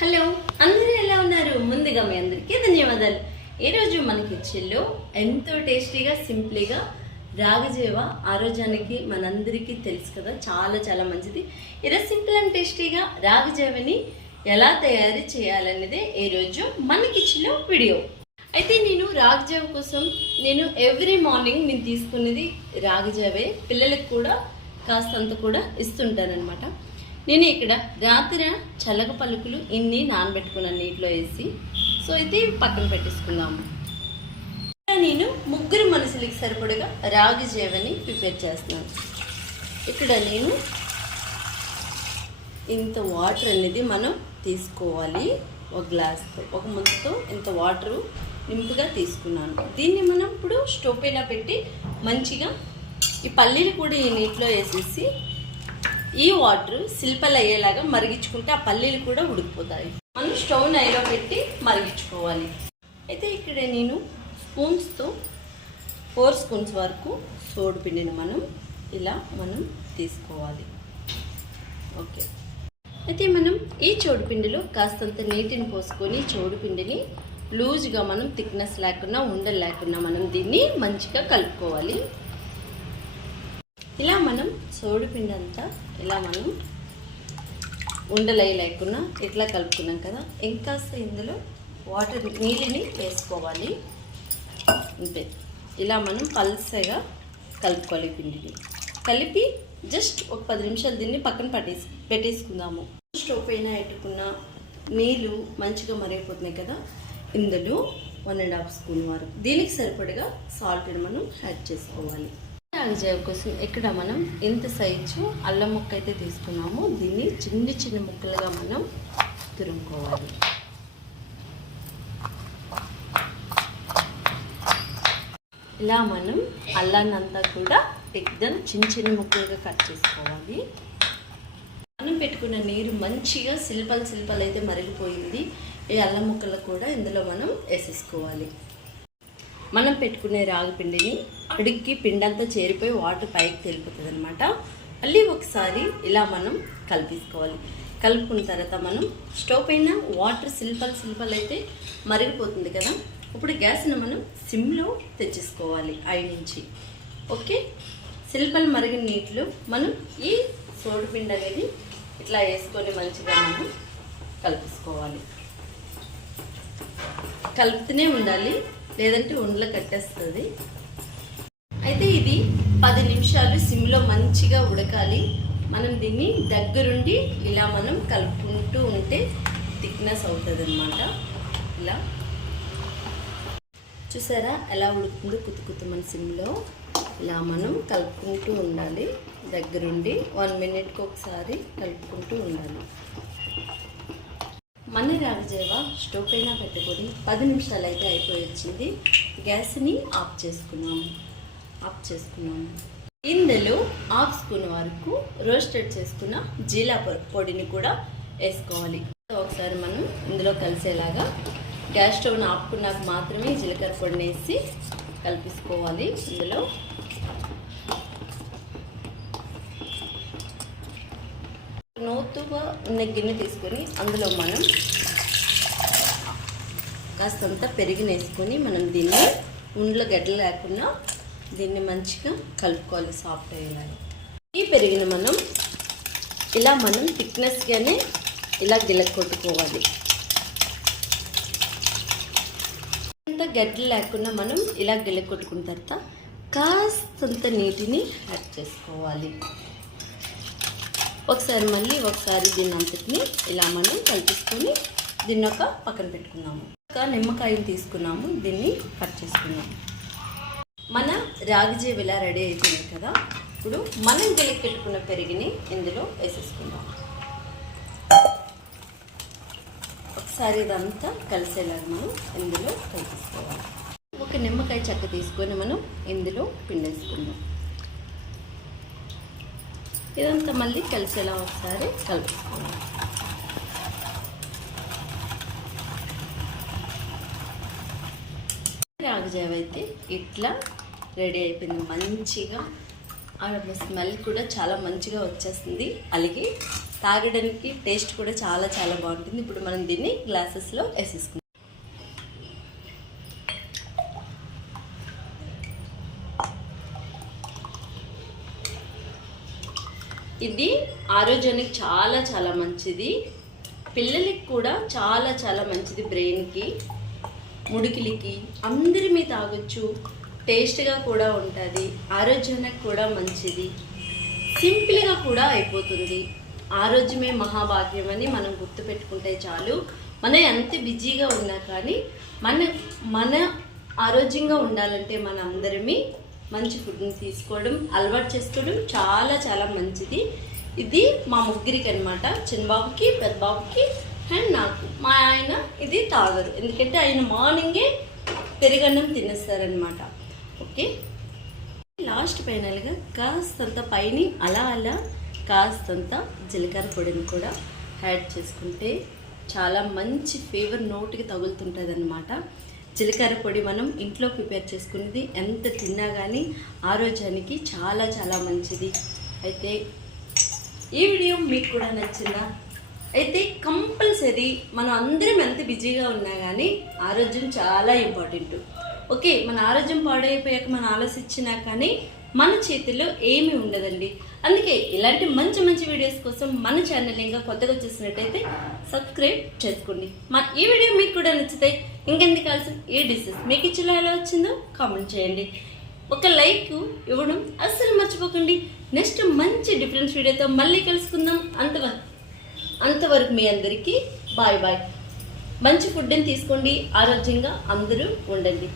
Hello, అందరూ ఎలా ఉన్నారు? ముందుగా మీ అందరికీ ధన్యవాదాలు. ఈరోజు మన కిచెన్లో ఎంతో టేస్టీగా సింపుల్గా రాగజేవ ఆరోగ్యానికి మనందరికీ తెలుసు కదా, చాలా చాలా మంచిది. ఈరోజు సింపుల్ అండ్ టేస్టీగా రాగజేవని ఎలా తయారు చేయాలనేదే ఈరోజు మన కిచెన్లో వీడియో. అయితే నేను రాగజేవ కోసం ఎవ్రీ మార్నింగ్ నేను తీసుకునేది రాగజేవే. పిల్లలకు కూడా కాస్తంత కూడా ఇస్తుంటానమాట. నేను ఇక్కడ రాత్రి చల్లగ పలుకులు ఇన్ని నానబెట్టుకున్నాను నీటిలో వేసి. సో అయితే పక్కన పెట్టేసుకుందాము. నేను ముగ్గురు మనుషులకి సరిపడగా రాగి జావని ప్రిపేర్ చేస్తున్నాను. ఇక్కడ నేను ఇంత వాటర్ అనేది మనం తీసుకోవాలి. ఒక గ్లాస్తో, ఒక ముందుతో ఇంత వాటరు నింపుగా తీసుకున్నాను. దీన్ని మనం ఇప్పుడు స్టవ్ పైన పెట్టి మంచిగా ఈ పల్లీలు కూడా ఈ నీటిలో వేసేసి ఈ వాటర్ శిల్పలు అయ్యేలాగా మరిగించుకుంటే ఆ పల్లీలు కూడా ఉడికిపోతాయి. మనం స్టవ్ నైలో పెట్టి మరిగించుకోవాలి. అయితే ఇక్కడ నేను స్పూన్స్తో 4 స్పూన్స్ వరకు సోడు పిండిని మనం తీసుకోవాలి. ఓకే. అయితే మనం ఈ చోడుపిండిలో కాస్తంత నీటిని పోసుకొని చోడుపిండిని లూజ్గా మనం థిక్నెస్ లేకుండా ఉండలు లేకుండా మనం దీన్ని మంచిగా కలుపుకోవాలి. ఇలా మనం సోడిపిండి అంతా ఇలా మనం ఉండలై లేకుండా ఇట్లా కలుపుకున్నాం కదా, ఇంకాస్త ఇందులో వాటర్ నీళ్ళని వేసుకోవాలి. అంతే. ఇలా మనం పల్సగా కలుపుకోవాలి. పిండిని కలిపి జస్ట్ ఒక 10 నిమిషాలు దీన్ని పక్కన పెట్టేసుకుందాము. స్టవ్ పైన పెట్టుకున్న నీళ్ళు మంచిగా మరిగిపోతున్నాయి కదా, ఇందులో 1.5 స్పూన్ వరకు దీనికి సరిపడగా సాల్ట్ మనం యాడ్ చేసుకోవాలి. రాగజేవ కోసం ఇక్కడ మనం ఇంత సైజు అల్లం ముక్క అయితే తీసుకున్నాము. దీన్ని చిన్న చిన్న ముక్కలుగా మనం తురుముకోవాలి. ఇలా మనం అల్లాన్ని అంతా కూడా ఎక్దమ్ చిన్న చిన్న ముక్కలుగా కట్ చేసుకోవాలి. మనం పెట్టుకున్న నీరు మంచిగా శిల్పలు అయితే మరిగిపోయింది. ఈ అల్లం ముక్కలు కూడా ఇందులో మనం వేసేసుకోవాలి. మనం పెట్టుకునే రాగి పిండిని అడుక్కి పిండంతా చేరిపోయి వాటర్ పైకి తెలిపోతుంది అనమాట. మళ్ళీ ఒకసారి ఇలా మనం కలిపేసుకోవాలి. కలుపుకున్న తర్వాత మనం స్టవ్ పైన వాటర్ శిల్పలు అయితే మరిగిపోతుంది కదా, ఇప్పుడు గ్యాస్ని మనం సిమ్లో తెచ్చేసుకోవాలి 5 నుంచి. ఓకే. శిల్పలు మరిగిన నీటిలో మనం ఈ సోడు పిండి అనేది ఇట్లా వేసుకొని మంచిగా మనం కలిపేసుకోవాలి. కలుపుతూనే ఉండాలి, లేదంటే ఉండలు కట్టేస్తుంది. అయితే ఇది 10 నిమిషాలు సిమ్లో మంచిగా ఉడకాలి. మనం దీన్ని దగ్గరుండి ఇలా మనం కలుపుకుంటూ ఉంటే థిక్నెస్ అవుతుంది అనమాట. ఇలా చూసారా ఎలా ఉడుకుతుందో కుత్తు మన సిమ్లో. ఇలా మనం కలుపుకుంటూ ఉండాలి. దగ్గరుండి 1 మినిట్కి ఒకసారి కలుపుకుంటూ ఉండాలి. మన రాగజేవ స్టవ్ పైన పెట్టుకొని 10 నిమిషాలు అయితే అయిపోయి వచ్చింది. గ్యాస్ని ఆఫ్ చేసుకున్నాము. ఇందులో 1/2 స్పూన్ వరకు రోస్టెడ్ చేసుకున్న జీలకర్ర పొడిని కూడా వేసుకోవాలి. ఒకసారి మనం ఇందులో కలిసేలాగా గ్యాస్ స్టవ్ని ఆపుకున్నాక మాత్రమే జీలకర్ర పొడిని వేసి కలిపేసుకోవాలి. ఇందులో నూతుగా ఉన్న గిన్నె తీసుకొని అందులో మనం కాస్తంత పెరిగిన వేసుకొని మనం దీన్ని ఉండలు గడ్డలు లేకుండా దీన్ని మంచిగా కలుపుకోవాలి సాఫ్ట్ అయ్యేలాగా. ఈ పెరిగిన మనం థిక్నెస్గానే ఇలా కొట్టుకోవాలి. అంత గడ్డలు లేకుండా మనం ఇలా కొట్టుకున్న తర్వాత కాస్తంత నీటిని యాడ్ చేసుకోవాలి. ఒకసారి దీన్ని అంతటిని ఇలా మనం కలిపేసుకొని దీన్ని ఒక పక్కన పెట్టుకున్నాము. ఒక నిమ్మకాయని తీసుకున్నాము, దీన్ని కట్ చేసుకున్నాము. మన రాగజేవ ఇలా రెడీ అయిపోయింది కదా, ఇప్పుడు మనం పెట్టుకున్న పెరిగిని ఇందులో వేసేసుకుందాం. ఒకసారి ఇదంతా కలిసేలాగా మనం ఇందులో కలిపేసుకోవాలి. ఒక నిమ్మకాయ చెక్క తీసుకొని మనం ఇందులో పిండేసుకుందాం. ఇదంతా మళ్ళీ కలిసేలా ఒకసారి కలుపుకోవాలి. రాగజేవ అయితే ఇట్లా రెడీ అయిపోయింది. మంచిగా స్మెల్ కూడా చాలా మంచిగా వచ్చేస్తుంది. అలాగే తాగడానికి టేస్ట్ కూడా చాలా చాలా బాగుంటుంది. ఇప్పుడు మనం దీన్ని గ్లాసెస్లో వేసేసుకుంటాం. ఇది ఆరోగ్యానికి చాలా చాలా మంచిది. పిల్లలకి కూడా చాలా చాలా మంచిది. బ్రెయిన్కి, ముడికిలికి అందరిమీ తాగొచ్చు. టేస్ట్గా కూడా ఉంటుంది. ఆరోగ్యానికి కూడా మంచిది. సింపుల్గా కూడా అయిపోతుంది. ఆరోగ్యమే మహాభాగ్యం అని మనం గుర్తుపెట్టుకుంటే చాలు. మనం ఎంత బిజీగా ఉన్నా కానీ మన ఆరోగ్యంగా ఉండాలంటే మన అందరిమీ మంచి ఫుడ్ని తీసుకోవడం, అలవాటు చేసుకోవడం చాలా చాలా మంచిది. ఇది మా ముగ్గురికి అనమాట, చిన్నబాబుకి, పెద్దబాబుకి అండ్ నాకు. మా ఆయన ఇది తాగరు, ఎందుకంటే ఆయన మార్నింగే పెరుగన్నం తినేస్తారనమాట. ఓకే, లాస్ట్ ఫైనల్గా కాస్తంత పైన అలా కాస్తంత జీలకర్ర పొడిని కూడా యాడ్ చేసుకుంటే చాలా మంచి ఫ్లేవర్ నోటికి తగులుతుంటుంది అనమాట. జీలకర్ర పొడి మనం ఇంట్లో ప్రిపేర్ చేసుకునేది ఎంత తిన్నా కానీ ఆరోగ్యానికి చాలా చాలా మంచిది. అయితే ఈ వీడియో మీకు కూడా నచ్చిందా? అయితే కంపల్సరీ మనం అందరం ఎంత బిజీగా ఉన్నా కానీ ఆరోగ్యం చాలా ఇంపార్టెంట్. ఓకే, మన ఆరోగ్యం పాడైపోయాక మనం ఆలోచించినా కానీ మన చేతిలో ఏమీ ఉండదండి. అందుకే ఇలాంటి మంచి మంచి వీడియోస్ కోసం మన ఛానల్ ఇంకా కొత్తగా వచ్చేసినట్టయితే సబ్స్క్రైబ్ చేసుకోండి. ఈ వీడియో మీకు కూడా నచ్చితే ఇంకెందుకు కావాల్సిన ఏ డిషెస్ మీకు ఇచ్చేలా ఎలా వచ్చిందో కామెంట్ చేయండి. ఒక లైక్ ఇవ్వడం అస్సలు మర్చిపోకండి. నెక్స్ట్ మంచి డిఫరెంట్ వీడియోతో మళ్ళీ కలుసుకుందాం. అంతవరకు మీ అందరికీ బాయ్ బాయ్. మంచి ఫుడ్ని తీసుకోండి, ఆరోగ్యంగా అందరూ ఉండండి.